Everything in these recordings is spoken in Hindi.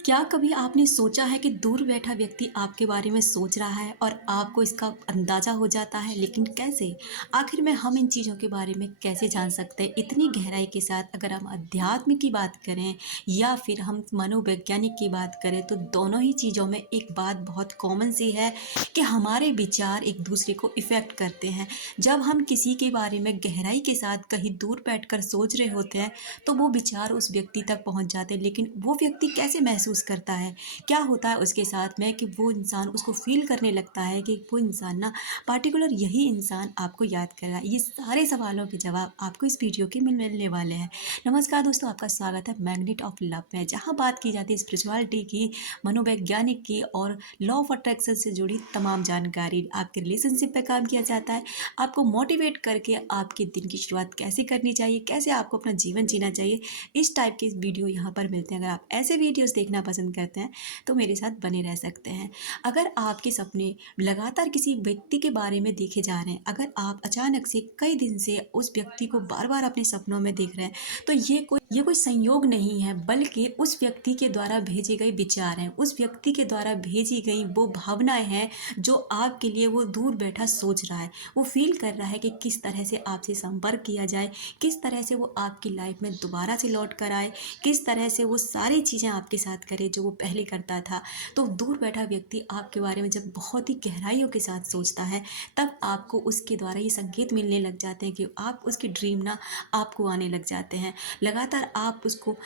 क्या कभी आपने सोचा है कि दूर बैठा व्यक्ति आपके बारे में सोच रहा है और आपको इसका अंदाज़ा हो जाता है, लेकिन कैसे? आखिर में हम इन चीज़ों के बारे में कैसे जान सकते हैं इतनी गहराई के साथ? अगर हम अध्यात्म की बात करें या फिर हम मनोवैज्ञानिक की बात करें, तो दोनों ही चीज़ों में एक बात बहुत कॉमन सी है कि हमारे विचार एक दूसरे को इफ़ेक्ट करते हैं। जब हम किसी के बारे में गहराई के साथ कहीं दूर बैठकर सोच रहे होते हैं, तो वो विचार उस व्यक्ति तक पहुंच जाते हैं, लेकिन वो व्यक्ति कैसे महसूस करता है, क्या होता है उसके साथ में कि वो इंसान उसको फील करने लगता है कि वो इंसान ना पार्टिकुलर यही इंसान आपको याद कर रहा है। ये सारे सवालों के जवाब आपको इस वीडियो के मिलने वाले हैं। नमस्कार दोस्तों, आपका स्वागत है मैग्नेट ऑफ लव में, जहाँ बात की जाती है स्पिरिचुअलिटी की, मनोवैज्ञानिक की और लॉ ऑफ अट्रैक्शन से जुड़ी तमाम जानकारी। आपके रिलेशनशिप पे काम किया जाता है, आपको मोटिवेट करके आपके दिन की शुरुआत कैसे करनी चाहिए, कैसे आपको अपना जीवन जीना चाहिए, इस टाइप के वीडियो यहाँ पर मिलते हैं। अगर आप ऐसे वीडियोस देखना पसंद करते हैं तो मेरे साथ बने रह सकते हैं। अगर आपके सपने लगातार किसी व्यक्ति के बारे में देखे जा रहे हैं, अगर आप अचानक से कई दिन से उस व्यक्ति को बार बार अपने सपनों में देख रहे हैं, तो ये कोई संयोग नहीं है, बल्कि उस व्यक्ति के द्वारा भेजे गए विचार हैं, उस व्यक्ति के द्वारा भेजी गई वो भावनाएं हैं जो आपके लिए वो दूर बैठा सोच रहा है। वो फील कर रहा है कि किस तरह से आपसे संपर्क किया जाए, किस तरह से वो आपकी लाइफ में दोबारा से लौट कर आए, किस तरह से वो सारी चीज़ें आपके साथ करे जो वो पहले करता था। तो दूर बैठा व्यक्ति आपके बारे में जब बहुत ही गहराइयों के साथ सोचता है, तब आपको उसके द्वारा ये संकेत मिलने लग जाते हैं कि आप उसके ड्रीम ना आपको आने लग जाते हैं। लगातार आप उसको,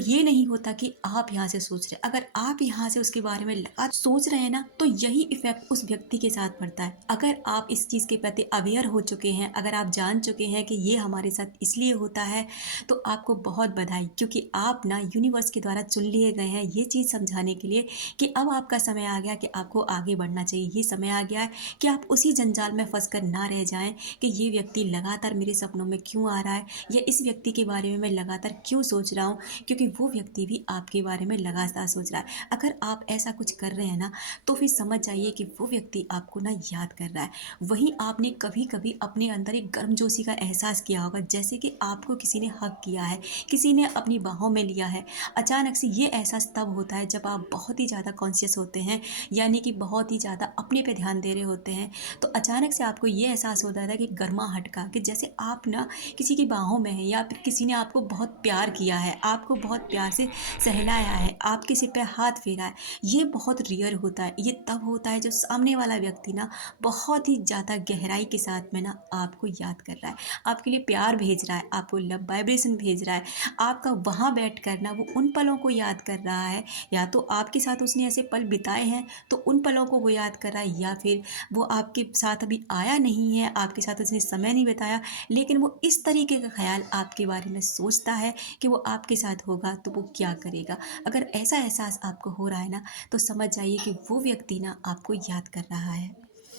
ये नहीं होता कि आप यहाँ से सोच रहे हैं, अगर आप यहाँ से उसके बारे में लगातार सोच रहे हैं ना, तो यही इफेक्ट उस व्यक्ति के साथ पड़ता है। अगर आप इस चीज़ के प्रति अवेयर हो चुके हैं, अगर आप जान चुके हैं कि ये हमारे साथ इसलिए होता है, तो आपको बहुत बधाई, क्योंकि आप ना यूनिवर्स के द्वारा चुन लिए गए हैं ये चीज़ समझाने के लिए कि अब आपका समय आ गया कि आपको आगे बढ़ना चाहिए। ये समय आ गया है कि आप उसी जंजाल में फंस कर ना रह जाएं कि ये व्यक्ति लगातार मेरे सपनों में क्यों आ रहा है, या इस व्यक्ति के बारे में मैं लगातार क्यों सोच रहा हूँ, क्योंकि वो व्यक्ति भी आपके बारे में लगातार सोच रहा है। अगर आप ऐसा कुछ कर रहे हैं ना, तो फिर समझ जाइए कि वो व्यक्ति आपको ना याद कर रहा है। वहीं आपने कभी कभी अपने अंदर एक गर्मजोशी का एहसास किया होगा, जैसे कि आपको किसी ने हक किया है, किसी ने अपनी बाहों में लिया है। अचानक से ये एहसास तब होता है जब आप बहुत ही ज़्यादा कॉन्शियस होते हैं, यानी कि बहुत ही ज़्यादा अपने पे ध्यान दे रहे होते हैं। तो अचानक से आपको ये एहसास होता है कि गर्माहट का, कि जैसे आप ना किसी की बाहों में हैं, या फिर किसी ने आपको बहुत प्यार किया है, आपको बहुत प्यार से सहलाया है, आपके सिर पे हाथ फेरा है। ये बहुत रियर होता है। ये तब होता है जब सामने वाला व्यक्ति ना बहुत ही ज़्यादा गहराई के साथ में ना आपको याद कर रहा है, आपके लिए प्यार भेज रहा है, आपको लव वाइब्रेशन भेज रहा है। आपका वहाँ बैठ कर ना वो उन पलों को याद कर रहा है, या तो आपके साथ उसने ऐसे पल बिताए हैं तो उन पलों को वो याद कर रहा है, या फिर वो आपके साथ अभी आया नहीं है, आपके साथ उसने समय नहीं बिताया, लेकिन वो इस तरीके का ख्याल आपके बारे में सोचता है कि वो आपके साथ होगा तो वो क्या करेगा। अगर ऐसा एहसास आपको हो रहा है ना, तो समझ जाइए कि वो व्यक्ति ना आपको याद कर रहा है।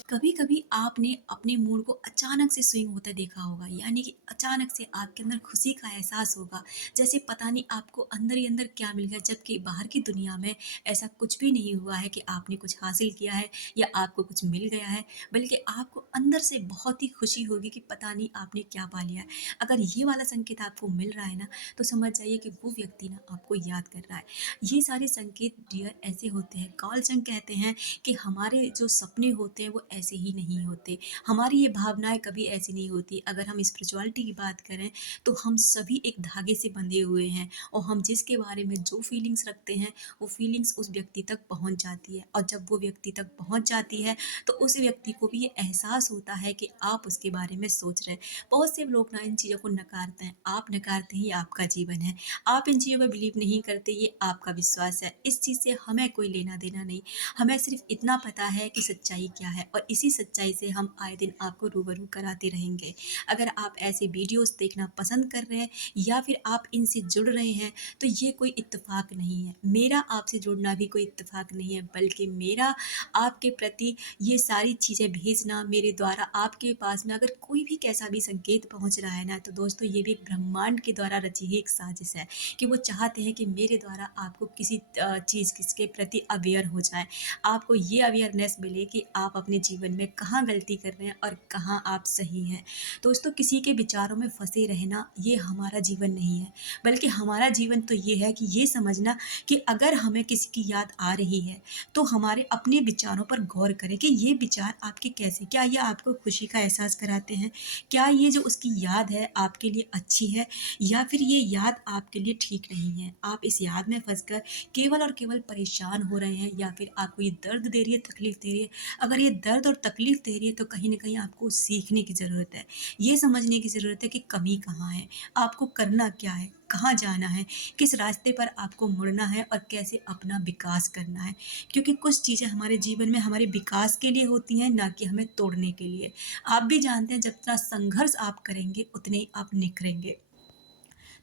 कभी कभी आपने अपने मूड को अचानक से स्विंग होते देखा होगा, यानी कि अचानक से आपके अंदर खुशी का एहसास होगा, जैसे पता नहीं आपको अंदर ही अंदर क्या मिल गया, जबकि बाहर की दुनिया में ऐसा कुछ भी नहीं हुआ है कि आपने कुछ हासिल किया है या आपको कुछ मिल गया है, बल्कि आपको अंदर से बहुत ही खुशी होगी कि पता नहीं आपने क्या पा लिया है। अगर ये वाला संकेत आपको मिल रहा है ना, तो समझ जाइए कि वो व्यक्ति ना आपको याद कर रहा है। ये सारे संकेत डियर ऐसे होते हैं, कार्ल जंग कहते हैं कि हमारे जो सपने होते हैं वो ऐसे ही नहीं होते, हमारी ये भावनाएं कभी ऐसी नहीं होती। अगर हम स्पिरिचुअलिटी की बात करें, तो हम सभी एक धागे से बंधे हुए हैं, और हम जिसके बारे में जो फीलिंग्स रखते हैं, वो फीलिंग्स उस व्यक्ति तक पहुंच जाती है, और जब वो व्यक्ति तक पहुंच जाती है, तो उस व्यक्ति को भी ये एहसास होता है कि आप उसके बारे में सोच रहे हैं। बहुत से लोग ना इन चीज़ों को नकारते हैं, आप नकारते ही आपका जीवन है। आप इन चीज़ों पर बिलीव नहीं करते, ये आपका विश्वास है, इस चीज़ से हमें कोई लेना देना नहीं। हमें सिर्फ इतना पता है कि सच्चाई क्या है, और इसी सच्चाई से हम आए दिन आपको रूबरू कराते रहेंगे। अगर आप ऐसे वीडियोस देखना पसंद कर रहे हैं, या फिर आप इनसे जुड़ रहे हैं, तो ये कोई इत्तेफाक नहीं है। मेरा आपसे जुड़ना भी कोई इत्तेफाक नहीं है, बल्कि मेरा आपके प्रति ये सारी चीज़ें भेजना, मेरे द्वारा आपके पास में अगर कोई भी कैसा भी संकेत पहुंच रहा है ना, तो दोस्तों ये भी एक ब्रह्मांड के द्वारा रची हुई एक साजिश है, कि वो चाहते हैं कि मेरे द्वारा आपको किसी चीज़ किसके प्रति अवेयर हो जाए, आपको ये अवेयरनेस मिले कि आप अपने जीवन जीवन में कहाँ गलती कर रहे हैं और कहाँ आप सही हैं। दोस्तों, किसी के विचारों में फँसे रहना ये हमारा जीवन नहीं है, बल्कि हमारा जीवन तो ये है कि ये समझना कि अगर हमें किसी की याद आ रही है, तो हमारे अपने विचारों पर गौर करें कि ये विचार आपके कैसे, क्या ये आपको खुशी का एहसास कराते हैं? क्या ये जो उसकी याद है आपके लिए अच्छी है, या फिर ये याद आपके लिए ठीक नहीं है? आप इस याद में फँसकर केवल और केवल परेशान हो रहे हैं, या फिर आपको ये दर्द दे रही है, तकलीफ़ दे रही है। अगर ये दर्द और तकलीफ़ दे रही है, तो कहीं न कहीं आपको सीखने की ज़रूरत है। ये समझने की ज़रूरत है कि कमी कहाँ है, आपको करना क्या है, कहाँ जाना है, किस रास्ते पर आपको मुड़ना है और कैसे अपना विकास करना है। क्योंकि कुछ चीज़ें हमारे जीवन में हमारे विकास के लिए होती हैं, ना कि हमें तोड़ने के लिए। आप भी जानते हैं, जितना संघर्ष आप करेंगे, उतने ही आप निखरेंगे।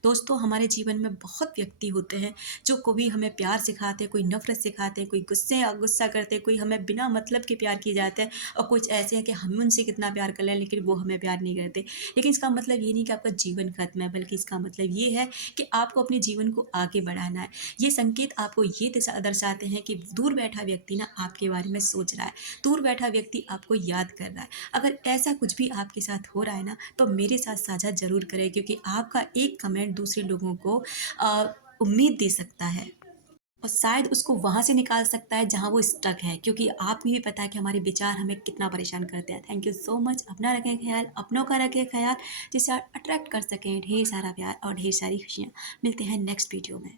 दोस्तों, हमारे जीवन में बहुत व्यक्ति होते हैं जो कभी हमें प्यार सिखाते हैं, कोई नफ़रत सिखाते हैं, कोई गुस्सा करते हैं, कोई हमें बिना मतलब के प्यार किए जाते हैं, और कुछ ऐसे हैं कि हम उनसे कितना प्यार कर लें लेकिन वो हमें प्यार नहीं करते। लेकिन इसका मतलब ये नहीं कि आपका जीवन खत्म है, बल्कि इसका मतलब ये है कि आपको अपने जीवन को आगे बढ़ाना है। ये संकेत आपको ये दर्शाते हैं कि दूर बैठा व्यक्ति ना आपके बारे में सोच रहा है, दूर बैठा व्यक्ति आपको याद कर रहा है। अगर ऐसा कुछ भी आपके साथ हो रहा है ना, तो मेरे साथ साझा ज़रूर करें, क्योंकि आपका एक कमेंट दूसरे लोगों को उम्मीद दे सकता है, और शायद उसको वहाँ से निकाल सकता है जहाँ वो स्टक है, क्योंकि आपको भी पता है कि हमारे विचार हमें कितना परेशान करते हैं। Thank you so much. अपना रखें ख्याल, अपनों का रखें ख्याल, जिससे आप अट्रैक्ट कर सकें ढेर सारा प्यार और ढेर सारी खुशियाँ। मिलते हैं नेक्स्ट वीडियो में।